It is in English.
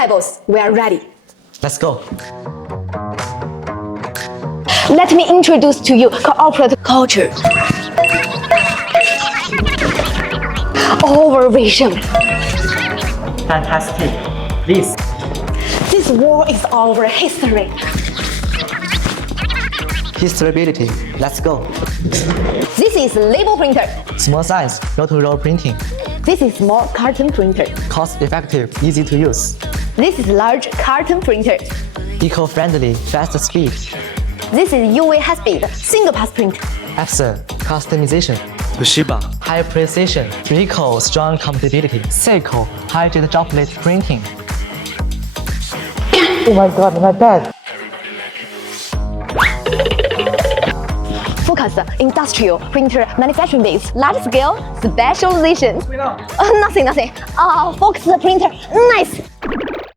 Hi boss, we are ready. Let's go. Let me introduce to you corporate culture. Our vision. Fantastic. Please. This war is our history. Historyability. Let's go. This is label printer. Small size, roll-to-roll printing. This is small carton printer. Cost-effective, easy to use. This is large carton printer. Eco-friendly, fast speed. This is UV high speed single pass print. Epson, customization. Toshiba, high precision. Ricoh, strong compatibility. Seiko, high jet droplet printing. Oh my god, my bad. Focus industrial printer manufacturing base, large scale specialization. Nothing. Focus printer, nice.